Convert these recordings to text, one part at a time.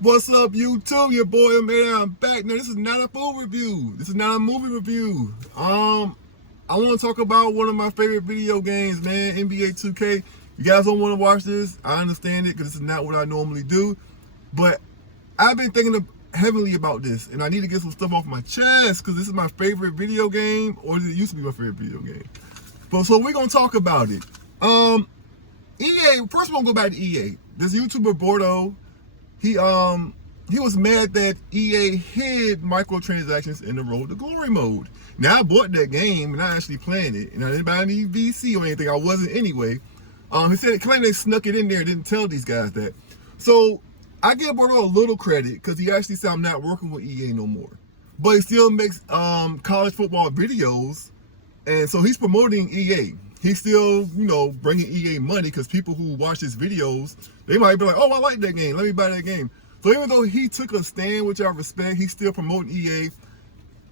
What's up, YouTube? Your boy, man, I'm back. Now, this is not a food review. This is not a movie review. I want to talk about one of my favorite video games, man, NBA 2K. You guys don't want to watch this. I understand it because this is not what I normally do. But I've been thinking heavily about this, and I need to get some stuff off my chest because this is my favorite video game, or it used to be my favorite video game. But so we're gonna talk about it. EA. First, we're gonna go back to EA. This YouTuber Bordeaux. He was mad that EA hid microtransactions in the Road to Glory mode. Now I bought that game and I actually playing it, and I didn't buy any VC or anything. I wasn't anyway. He claimed they snuck it in there and didn't tell these guys that. So I give Bordeaux a little credit because he actually said I'm not working with EA no more. But he still makes college football videos, and so he's promoting EA. He's still, bringing EA money because people who watch his videos, they might be like, oh, I like that game. Let me buy that game. So even though he took a stand, which I respect, he's still promoting EA.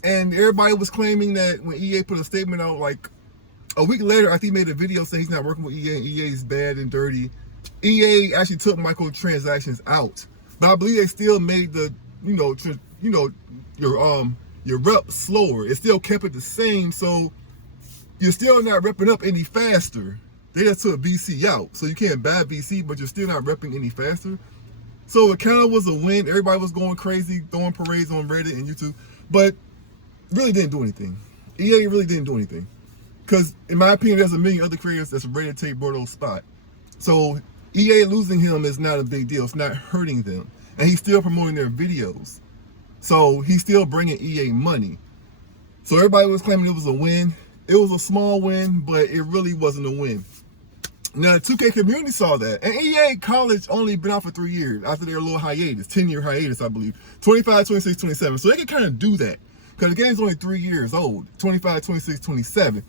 And everybody was claiming that when EA put a statement out, like a week later, I think he made a video saying he's not working with EA and EA is bad and dirty. EA actually took microtransactions out. But I believe they still made the, your rep slower. It still kept it the same. So you're still not repping up any faster. They just took VC out. So you can't buy VC, but you're still not repping any faster. So it kind of was a win. Everybody was going crazy, throwing parades on Reddit and YouTube, but really didn't do anything. EA really didn't do anything. Because in my opinion, there's a million other creators that's ready to take Bordeaux's spot. So EA losing him is not a big deal. It's not hurting them. And he's still promoting their videos. So he's still bringing EA money. So everybody was claiming it was a win. It was a small win, but it really wasn't a win. Now, the 2K community saw that. And EA College only been out for 3 years after their little hiatus, 10-year hiatus, I believe. 25, 26, 27. So they can kind of do that. Because the game's only 3 years old. 25, 26, 27.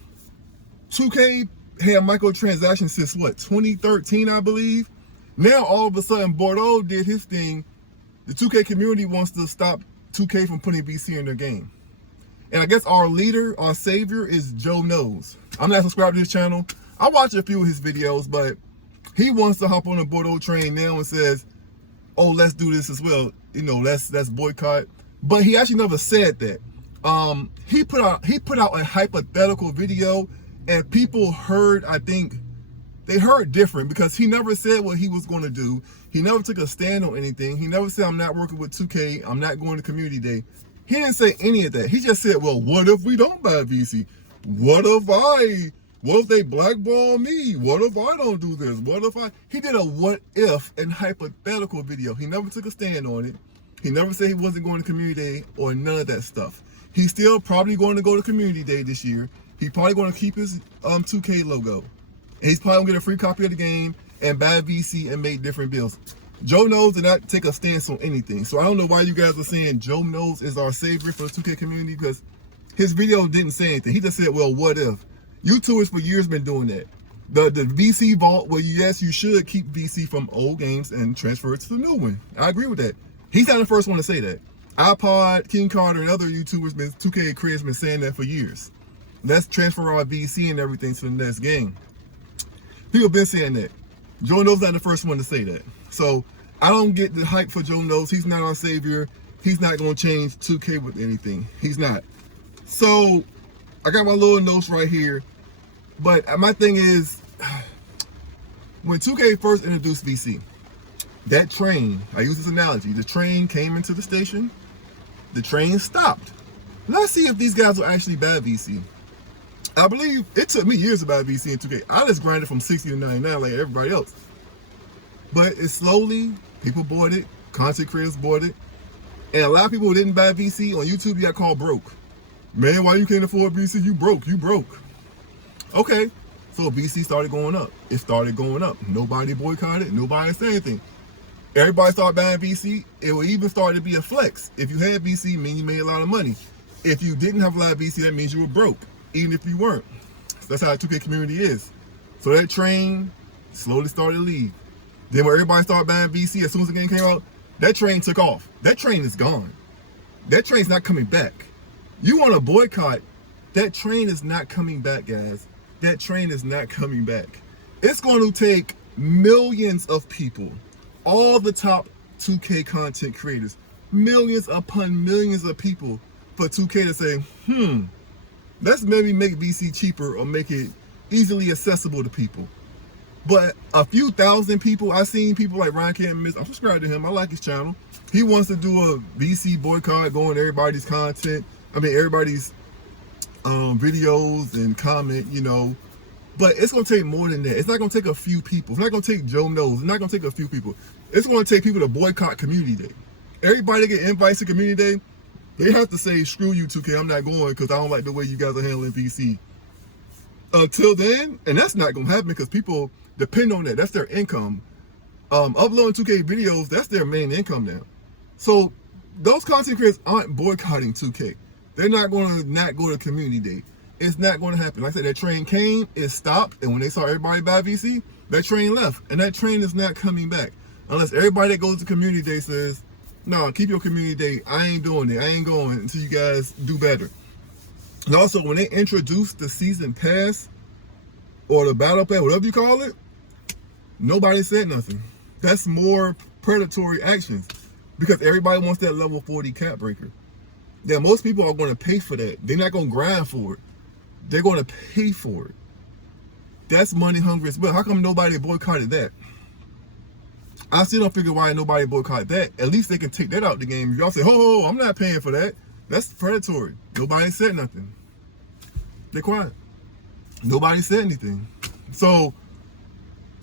2K had microtransactions since, 2013, I believe? Now, all of a sudden, Bordeaux did his thing. The 2K community wants to stop 2K from putting VC in their game. And I guess our leader, our savior, is Joe Knows. I'm not subscribed to his channel. I watch a few of his videos, but he wants to hop on a Bordeaux train now and says, oh, let's do this as well. Let's boycott. But he actually never said that. He put out a hypothetical video, and people heard, I think, they heard different because he never said what he was going to do. He never took a stand on anything. He never said, I'm not working with 2K. I'm not going to community day. He didn't say any of that. He just said, well, what if we don't buy VC? What if they blackball me? What if I don't do this? He did a what if and hypothetical video. He never took a stand on it. He never said he wasn't going to community day or none of that stuff. He's still probably going to go to community day this year. He's probably going to keep his 2K logo. And he's probably going to get a free copy of the game and buy VC and make different bills. Joe Knows did not take a stance on anything. So I don't know why you guys are saying Joe Knows is our savior for the 2K community, because his video didn't say anything. He just said, well, what if? YouTubers for years been doing that. The VC vault, well, yes, you should keep VC from old games and transfer it to the new one. I agree with that. He's not the first one to say that. iPod, King Carter, and other YouTubers, 2K creators, been saying that for years. Let's transfer our VC and everything to the next game. People been saying that. Joe Knows not the first one to say that. So I don't get the hype for Joe Knows. He's not our savior. He's not going to change 2K with anything. He's not. So I got my little notes right here. But my thing is, when 2K first introduced VC, that train, I use this analogy, the train came into the station, the train stopped. Let's see if these guys will actually buy VC. I believe it took me years to buy VC in 2K. I just grinded from 60 to 99 like everybody else. But it's slowly, people bought it, content creators bought it, and a lot of people who didn't buy VC on YouTube, you got called broke. Man, why you can't afford VC? You broke. Okay, so VC started going up. It started going up. Nobody boycotted, nobody said anything. Everybody started buying VC. It will even start to be a flex. If you had VC, it means you made a lot of money. If you didn't have a lot of VC, that means you were broke, even if you weren't. So that's how the 2K community is. So that train slowly started to leave. Then when everybody started buying VC, as soon as the game came out, that train took off. That train is gone. That train's not coming back. You want to boycott, that train is not coming back, guys. That train is not coming back. It's going to take millions of people, all the top 2K content creators, millions upon millions of people for 2K to say, let's maybe make VC cheaper or make it easily accessible to people. But a few thousand people, I've seen people like Ryan Can't Miss, I'm subscribed to him, I like his channel. He wants to do a VC boycott, going everybody's content, everybody's videos and comment, but it's going to take more than that. It's not going to take a few people. It's not going to take Joe Knows. It's not going to take a few people. It's going to take people to boycott Community Day. Everybody get invites to Community Day, they have to say, screw you 2K, I'm not going because I don't like the way you guys are handling VC. Until then, and that's not going to happen because people depend on that. That's their income. Uploading 2K videos, that's their main income now. So those content creators aren't boycotting 2K. They're not going to not go to Community Day. It's not going to happen. Like I said, that train came, it stopped, and when they saw everybody buy VC, that train left, and that train is not coming back. Unless everybody that goes to Community Day says, no, keep your Community Day, I ain't doing it, I ain't going until you guys do better. And also, when they introduced the season pass, or the battle pass, whatever you call it, nobody said nothing. That's more predatory actions, because everybody wants that level 40 cap breaker. Yeah, most people are going to pay for that. They're not going to grind for it. They're going to pay for it. That's money hungry as well. How come nobody boycotted that? I still don't figure why nobody boycotted that. At least they can take that out the game. Y'all say, oh, I'm not paying for that. That's predatory. Nobody said nothing. They're quiet. Nobody said anything. So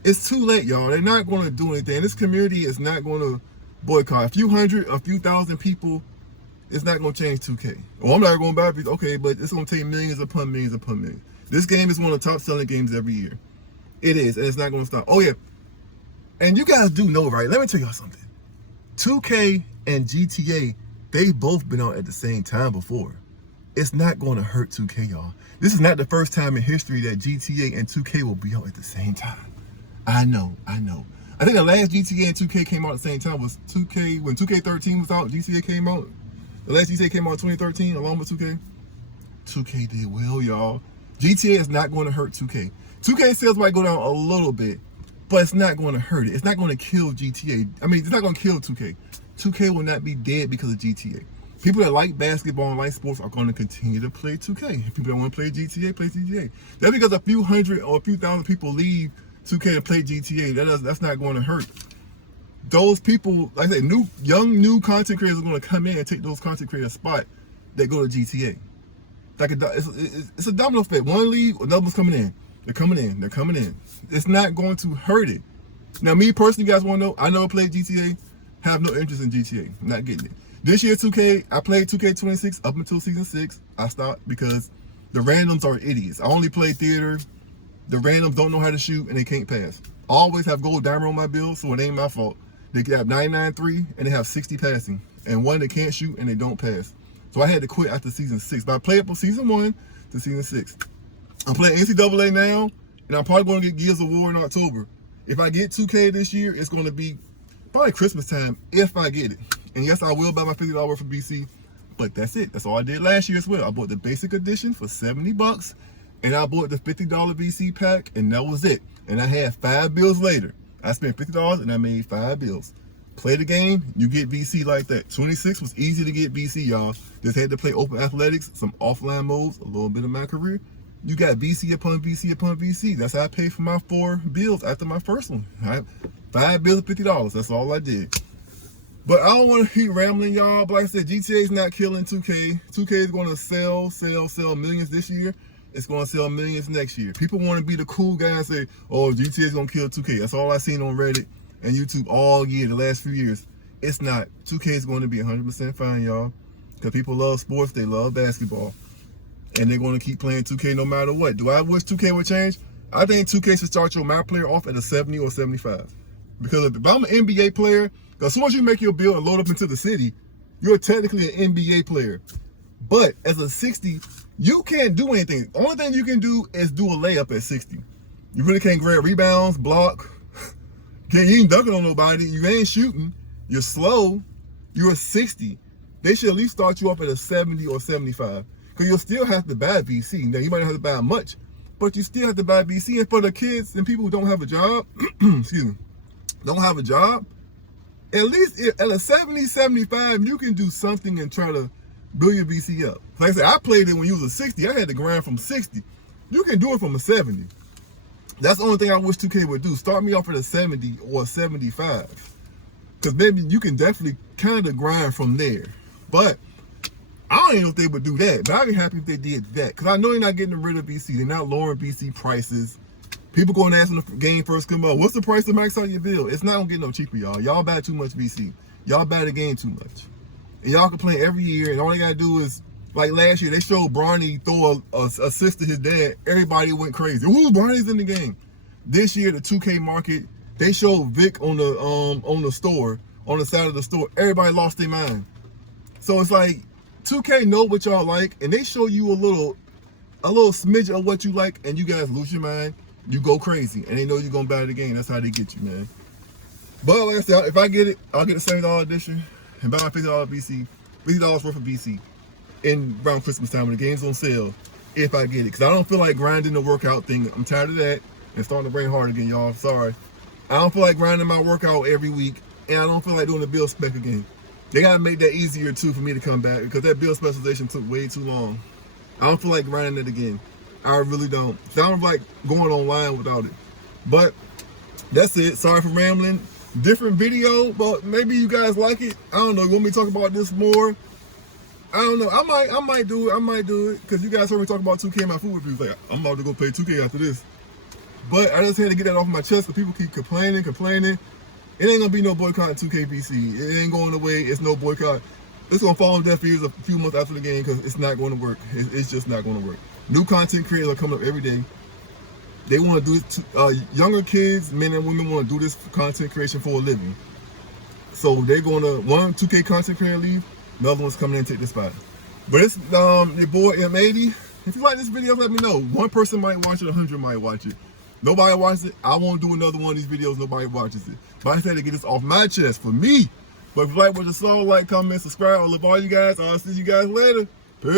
it's too late, y'all. They're not going to do anything. This community is not going to boycott. A few hundred, a few thousand people, it's not going to change 2K. Oh, I'm not going to buy it. Okay, but it's going to take millions upon millions upon millions. This game is one of the top selling games every year. It is, and it's not going to stop. Oh, yeah. And you guys do know, right? Let me tell y'all something. 2K and GTA, they've both been out at the same time before. It's not going to hurt 2K, y'all. This is not the first time in history that GTA and 2K will be out at the same time. I know. I think the last GTA and 2K came out at the same time was 2K, when 2K13 was out, GTA came out. The last GTA came out in 2013 along with 2K. 2K did well, y'all. GTA is not going to hurt 2K. 2K sales might go down a little bit, but it's not going to hurt it. It's not going to kill GTA. It's not going to kill 2K. 2K will not be dead because of GTA. People that like basketball and like sports are going to continue to play 2K. People that want to play GTA, play GTA. That's because a few hundred or a few thousand people leave 2K to play GTA. That's not going to hurt. Those people, like I said, new content creators are going to come in and take those content creators' spot that go to GTA. It's a domino effect. One league, another one's coming in. They're coming in. It's not going to hurt it. Now, me personally, you guys want to know, I never played GTA, have no interest in GTA. I'm not getting it. This year, 2K, I played 2K26 up until Season 6. I stopped because the randoms are idiots. I only play theater. The randoms don't know how to shoot and they can't pass. I always have gold diamond on my build, so it ain't my fault. They have 99.3 and they have 60 passing. And one, they can't shoot and they don't pass. So I had to quit after Season 6. But I played from Season 1 to Season 6. I'm playing NCAA now, and I'm probably going to get Gears of War in October. If I get 2K this year, it's going to be probably Christmas time if I get it. And yes, I will buy my $50 worth of BC, but that's it. That's all I did last year as well. I bought the basic edition for $70, and I bought the $50 BC pack, and that was it. And I had 5 bills later. I spent $50 and I made 5 bills. Play the game, you get BC like that. 26 was easy to get BC, y'all. Just had to play open athletics, some offline modes, a little bit of my career. You got BC upon BC upon BC. That's how I paid for my 4 bills after my first one. All right? 5 bills, $50. That's all I did. But I don't want to keep rambling, y'all. But like I said, GTA is not killing 2K. 2K is going to sell millions this year. It's going to sell millions next year. People want to be the cool guy and say, oh, GTA is going to kill 2K. That's all I've seen on Reddit and YouTube all year, the last few years. It's not. 2K is going to be 100% fine, y'all. Because people love sports. They love basketball. And they're going to keep playing 2K no matter what. Do I wish 2K would change? I think 2K should start your map player off at a 70 or 75. Because if I'm an NBA player, because as soon as you make your build and load up into the city, you're technically an NBA player. But as a 60, you can't do anything. The only thing you can do is do a layup at 60. You really can't grab rebounds, block. You ain't dunking on nobody. You ain't shooting. You're slow. You're a 60. They should at least start you off at a 70 or 75. Because you'll still have to buy VC. Now, you might not have to buy much, but you still have to buy VC. And for the kids and people who don't have a job, excuse me, don't have a job, at least at a 70, 75, you can do something and try to build your BC up. Like I said, I played it when you was a 60. I had to grind from 60. You can do it from a 70. That's the only thing I wish 2K would do. Start me off at a 70 or a 75. Because maybe you can definitely kind of grind from there. But I don't even know if they would do that. But I'd be happy if they did that. Because I know they're not getting rid of BC. They're not lowering BC prices. People go and ask when the game first come out, what's the price to max out your build? It's not going to get no cheaper, y'all. Y'all buy too much BC. Y'all buy the game too much. And y'all complain every year. And all they got to do is, like last year, they showed Bronny throw a assist to his dad. Everybody went crazy. Who's Bronny's in the game? This year, the 2K market, they showed Vic on the store, on the side of the store. Everybody lost their mind. So it's like 2K know what y'all like, and they show you a little smidge of what you like, and you guys lose your mind. You go crazy, and they know you're gonna buy the game. That's how they get you, man. But like I said, if I get it, I'll get the $70 edition and buy my $50 BC, $50 worth of BC in around Christmas time when the game's on sale. If I get it, because I don't feel like grinding the workout thing. I'm tired of that and starting to brain hard again, y'all. Sorry. I don't feel like grinding my workout every week, and I don't feel like doing the build spec again. They gotta make that easier too for me to come back, because that build specialization took way too long. I don't feel like grinding it again. I really don't. Sounds like going online without it. But that's it. Sorry for rambling. Different video, but maybe you guys like it. I don't know. You want me to talk about this more? I don't know. I might do it. I might do it, because you guys heard me talk about 2K in my food reviews. Like, I'm about to go play 2K after this. But I just had to get that off my chest, because people keep complaining. It ain't gonna be no boycott in 2K BC. It ain't going away. It's no boycott. It's gonna fall on deaf ears a few months after the game, because it's not going to work. It's just not going to work. New content creators are coming up every day. They want to do it. Younger kids, men and women, want to do this content creation for a living. So they're going to, one 2K content creator leave, another one's coming in and take the spot. But it's your boy M80. If you like this video, let me know. One person might watch it, 100 might watch it. Nobody watches it, I won't do another one of these videos. Nobody watches it. But I had to get this off my chest for me. But if you like what you saw, like, comment, subscribe. I love all you guys. I'll see you guys later. Peace.